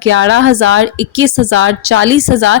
11000, 21000, 40000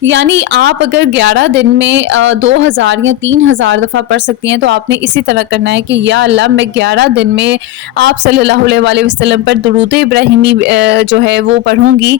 یعنی آپ اگر 11 دن میں 2000 یا 3000 دفعہ پڑھ سکتی ہیں تو آپ نے اسی طرح کرنا ہے کہ یا اللہ میں 11 دن میں آپ صلی اللہ علیہ وآلہ وسلم پر درود ابراہیمی جو ہے وہ پڑھوں گی،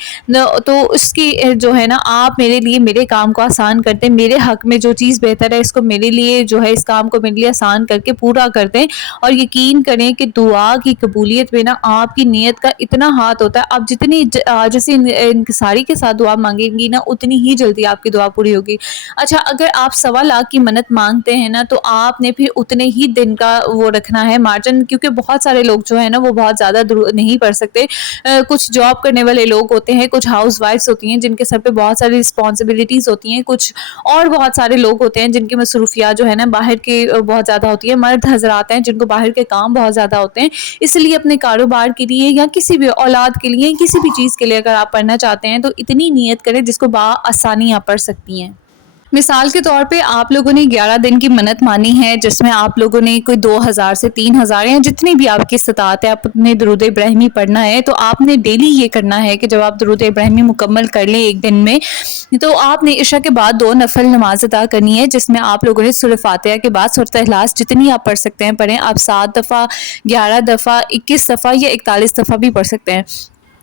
تو اس کی جو ہے نا آپ میرے لیے میرے کام کو آسان کر دیں، میرے حق میں جو چیز بہتر ہے اس کو میرے لیے جو ہے اس کام کو میرے لیے آسان کر کے پورا کر دیں۔ اور یقین کریں کہ دعا کی قبولیت میں نا آپ کی نیت کا اتنا ہاتھ ہوتا ہے، آپ جتنی جیسے انکساری کے ساتھ دعا مانگیں گی نا اتنی ہی جلدی آپ کی دعا پوری ہوگی۔ اچھا، اگر آپ 1.25 لاکھ کی منت مانگتے ہیں نا تو آپ نے پھر اتنے ہی دن کا وہ رکھنا ہے مارجن، کیونکہ بہت سارے لوگ جو ہے نا وہ بہت زیادہ نہیں پڑھ سکتے۔ کچھ جاب کرنے والے لوگ ہوتے ہیں، کچھ ہاؤس وائفس ہوتی ہیں جن کے سر پہ بہت ساری رسپانسبلٹیز ہوتی ہیں، کچھ اور بہت سارے لوگ ہوتے ہیں جن کی مصروفیات جو ہے نا باہر کے بہت زیادہ ہوتی ہے، مرد حضرات ہیں جن کو باہر کے کام بہت زیادہ ہوتے ہیں، اس لیے اپنے کاروبار کے لیے یا کسی بھی اولاد کے لیے کسی بھی چیز کے لیے اگر آپ پڑھنا چاہتے ہیں تو اتنی نیت کریں جس کو بآسانی آپ پڑھ سکتی ہیں۔ مثال کے طور پہ آپ لوگوں نے 11 دن کی منت مانی ہے جس میں آپ لوگوں نے کوئی 2000 سے 3000 یا جتنی بھی آپ کی استطاعت ہے آپ نے درود ابراہیمی پڑھنا ہے، تو آپ نے ڈیلی یہ کرنا ہے کہ جب آپ درود ابراہیمی مکمل کر لیں ایک دن میں تو آپ نے عشاء کے بعد 2 نفل نماز ادا کرنی ہے جس میں آپ لوگوں نے سورہ فاتحہ کے بعد سورۃ اخلاص جتنی آپ پڑھ سکتے ہیں پڑھیں، آپ 7 دفعہ 11 دفعہ 21 دفعہ یا 41 دفعہ بھی پڑھ سکتے ہیں۔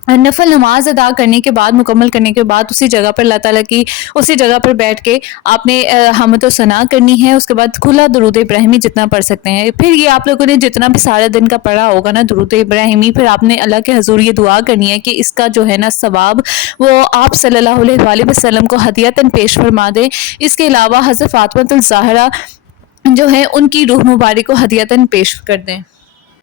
نفل نماز ادا کرنے کے بعد مکمل کرنے کے بعد اسی جگہ پر اللہ تعالیٰ کی اسی جگہ پر بیٹھ کے آپ نے حمد و ثنا کرنی ہے، اس کے بعد کھلا درود ابراہیمی جتنا پڑھ سکتے ہیں۔ پھر یہ آپ لوگوں نے جتنا بھی سارا دن کا پڑھا ہوگا نا درود ابراہیمی، پھر آپ نے اللہ کے حضور یہ دعا کرنی ہے کہ اس کا جو ہے نا ثواب وہ آپ صلی اللہ علیہ وآلہ وسلم کو ہدیۃً پیش فرما دے۔ اس کے علاوہ حضرت فاطمہ الزہرا جو ہے ان کی روح مبارک کو ہدیۃً پیش کر دیں۔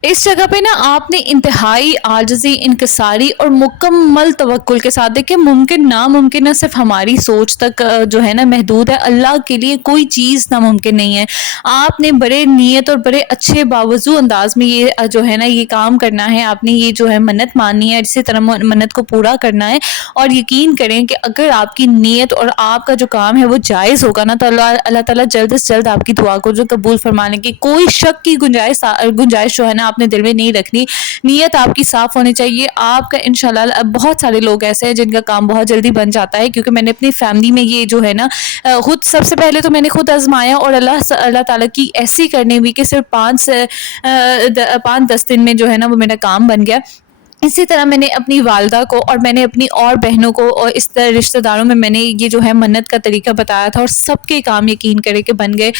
اس جگہ پہ نا آپ نے انتہائی عاجزی، انکساری اور مکمل توکل کے ساتھ، دیکھیں ممکن ناممکن نہ صرف ہماری سوچ تک جو ہے نا محدود ہے، اللہ کے لیے کوئی چیز ناممکن نہیں ہے۔ آپ نے بڑے نیت اور بڑے اچھے باوضو انداز میں یہ جو ہے نا یہ کام کرنا ہے، آپ نے یہ جو ہے منت ماننی ہے، اسی طرح منت کو پورا کرنا ہے۔ اور یقین کریں کہ اگر آپ کی نیت اور آپ کا جو کام ہے وہ جائز ہوگا نا تو اللہ تعالیٰ جلد سے جلد آپ کی دعا کو جو قبول فرمانے کی کوئی شک کی گنجائش جو ہے نا آپ نے دل میں نہیں رکھنی۔ نیت آپ کی صاف ہونی چاہیے۔ آپ کا انشاءاللہ بہت سارے لوگ ایسے ہیں جن کا کام بہت جلدی بن جاتا ہے، کیونکہ میں نے اپنی فیملی میں یہ جو ہے نا خود سب سے پہلے تو میں نے خود آزمایا اور اللہ تعالیٰ کی ایسی کرنی ہوئی کہ صرف 5-10 دن میں جو ہے نا وہ میرا کام بن گیا۔ اسی طرح میں نے اپنی والدہ کو اور میں نے اپنی اور بہنوں کو اور اس طرح رشتہ داروں میں نے یہ جو ہے منت کا طریقہ بتایا تھا اور سب کے کام یقین کرے کہ بن گئے۔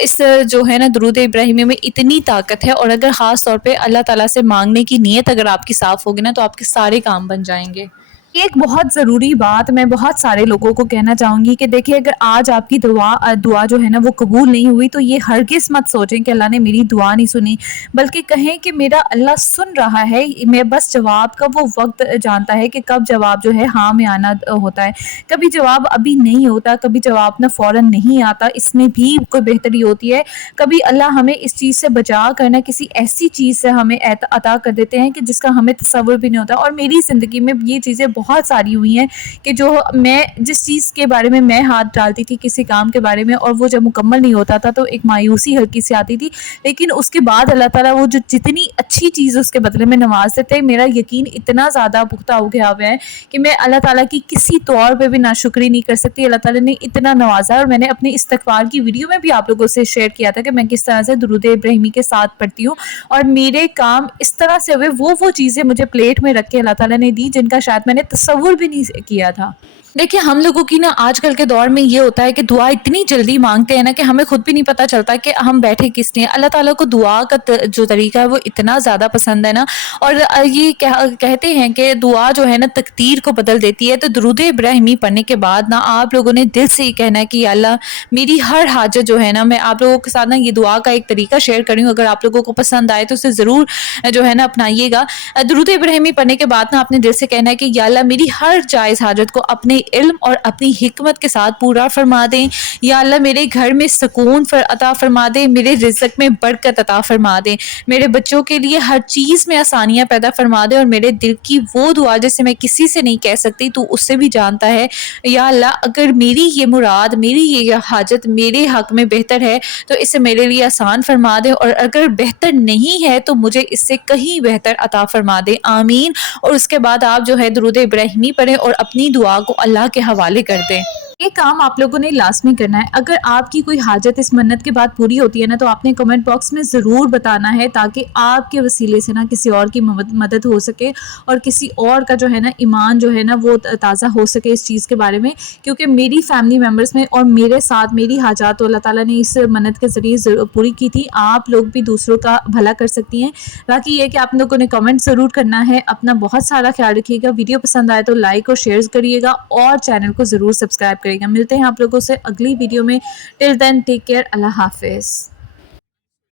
اس جو ہے نا درود ابراہیمی میں اتنی طاقت ہے، اور اگر خاص طور پہ اللہ تعالیٰ سے مانگنے کی نیت اگر آپ کی صاف ہوگی نا تو آپ کے سارے کام بن جائیں گے۔ ایک بہت ضروری بات میں بہت سارے لوگوں کو کہنا چاہوں گی کہ دیکھیں اگر آج آپ کی دعا جو ہے نا وہ قبول نہیں ہوئی تو یہ ہرگز مت سوچیں کہ اللہ نے میری دعا نہیں سنی، بلکہ کہیں کہ میرا اللہ سن رہا ہے، میں بس جواب کا وہ وقت جانتا ہے کہ کب جواب جو ہے ہاں میں آنا ہوتا ہے۔ کبھی جواب ابھی نہیں ہوتا، کبھی جواب نہ فوراً نہیں آتا، اس میں بھی کوئی بہتری ہوتی ہے۔ کبھی اللہ ہمیں اس چیز سے بچا کرنا کسی ایسی چیز سے ہمیں عطا کر دیتے ہیں کہ جس کا ہمیں تصور بھی نہیں ہوتا۔ اور میری زندگی میں یہ چیزیں بہت ساری ہوئی ہیں کہ جو میں جس چیز کے بارے میں میں ہاتھ ڈالتی تھی کسی کام کے بارے میں اور وہ جب مکمل نہیں ہوتا تھا تو ایک مایوسی ہلکی سی آتی تھی، لیکن اس کے بعد اللہ تعالیٰ وہ جو جتنی اچھی چیز اس کے بدلے میں نواز دیتے ہیں، میرا یقین اتنا زیادہ پختہ ہو گیا ہے کہ میں اللہ تعالیٰ کی کسی طور پہ بھی ناشکری نہیں کر سکتی۔ اللہ تعالیٰ نے اتنا نوازا ہے، اور میں نے اپنے استغفار کی ویڈیو میں بھی آپ لوگوں سے شیئر کیا تھا کہ میں کس طرح سے درود ابراہیمی کے ساتھ پڑھتی ہوں، اور میرے کام اس طرح سے ہوئے، وہ چیزیں مجھے پلیٹ میں رکھ کے اللہ تعالیٰ نے دی جن کا شاید میں نے تصور بھی نہیں کیا تھا۔ دیکھیں ہم لوگوں کی نا آج کل کے دور میں یہ ہوتا ہے کہ دعا اتنی جلدی مانگتے ہیں نا کہ ہمیں خود بھی نہیں پتہ چلتا کہ ہم بیٹھے کس لیے۔ اللہ تعالیٰ کو دعا کا جو طریقہ ہے وہ اتنا زیادہ پسند ہے نا، اور یہ کہتے ہیں کہ دعا جو ہے نا تقدیر کو بدل دیتی ہے۔ تو درود ابراہیمی پڑھنے کے بعد نا آپ لوگوں نے دل سے یہ کہنا ہے کہ یا اللہ میری ہر حاجت جو ہے نا، میں آپ لوگوں کے ساتھ نا یہ دعا کا ایک طریقہ شیئر کری ہوں، اگر آپ لوگوں کو پسند آئے تو اسے ضرور جو ہے نا اپنائیے گا۔ درود ابراہیمی پڑھنے کے بعد نا آپ نے دل سے کہنا ہے کہ یا اللہ میری ہر جائز حاجت کو اپنے علم اور اپنی حکمت کے ساتھ پورا فرما دیں۔ یا اللہ میرے گھر میں سکون عطا فرما دیں، میرے رزق میں برکت عطا فرما دیں، میرے بچوں کے لیے ہر چیز میں آسانیاں پیدا فرما دیں، اور میرے دل کی وہ دعا جسے میں کسی سے نہیں کہہ سکتی تو اس سے بھی جانتا ہے۔ یا اللہ اگر میری یہ مراد، میری یہ حاجت میرے حق میں بہتر ہے تو اسے میرے لیے آسان فرما دیں، اور اگر بہتر نہیں ہے تو مجھے اس سے کہیں بہتر عطا فرما دیں، آمین۔ اور اس کے بعد آپ جو ہے درود ابراہیمی پڑھیں اور اپنی دعا کو اللہ کے حوالے کر دیں۔ یہ کام آپ لوگوں نے لازمی کرنا ہے۔ اگر آپ کی کوئی حاجت اس منت کے بعد پوری ہوتی ہے نا تو آپ نے کمنٹ باکس میں ضرور بتانا ہے، تاکہ آپ کے وسیلے سے نا کسی اور کی مدد ہو سکے اور کسی اور کا جو ہے نا ایمان جو ہے نا وہ تازہ ہو سکے اس چیز کے بارے میں، کیونکہ میری فیملی ممبرس میں اور میرے ساتھ میری حاجات تو اللہ تعالیٰ نے اس منت کے ذریعے پوری کی تھی۔ آپ لوگ بھی دوسروں کا بھلا کر سکتی ہیں۔ باقی یہ کہ آپ لوگوں نے کمنٹ ضرور کرنا ہے۔ اپنا بہت سارا خیال رکھیے گا۔ ویڈیو پسند آئے تو لائک اور شیئر کریے گا اور چینل کو ضرور سبسکرائب کریے گا۔ ملتے ہیں آپ لوگوں سے اگلی ویڈیو میں۔ ٹل دین ٹیک کیئر، اللہ حافظ۔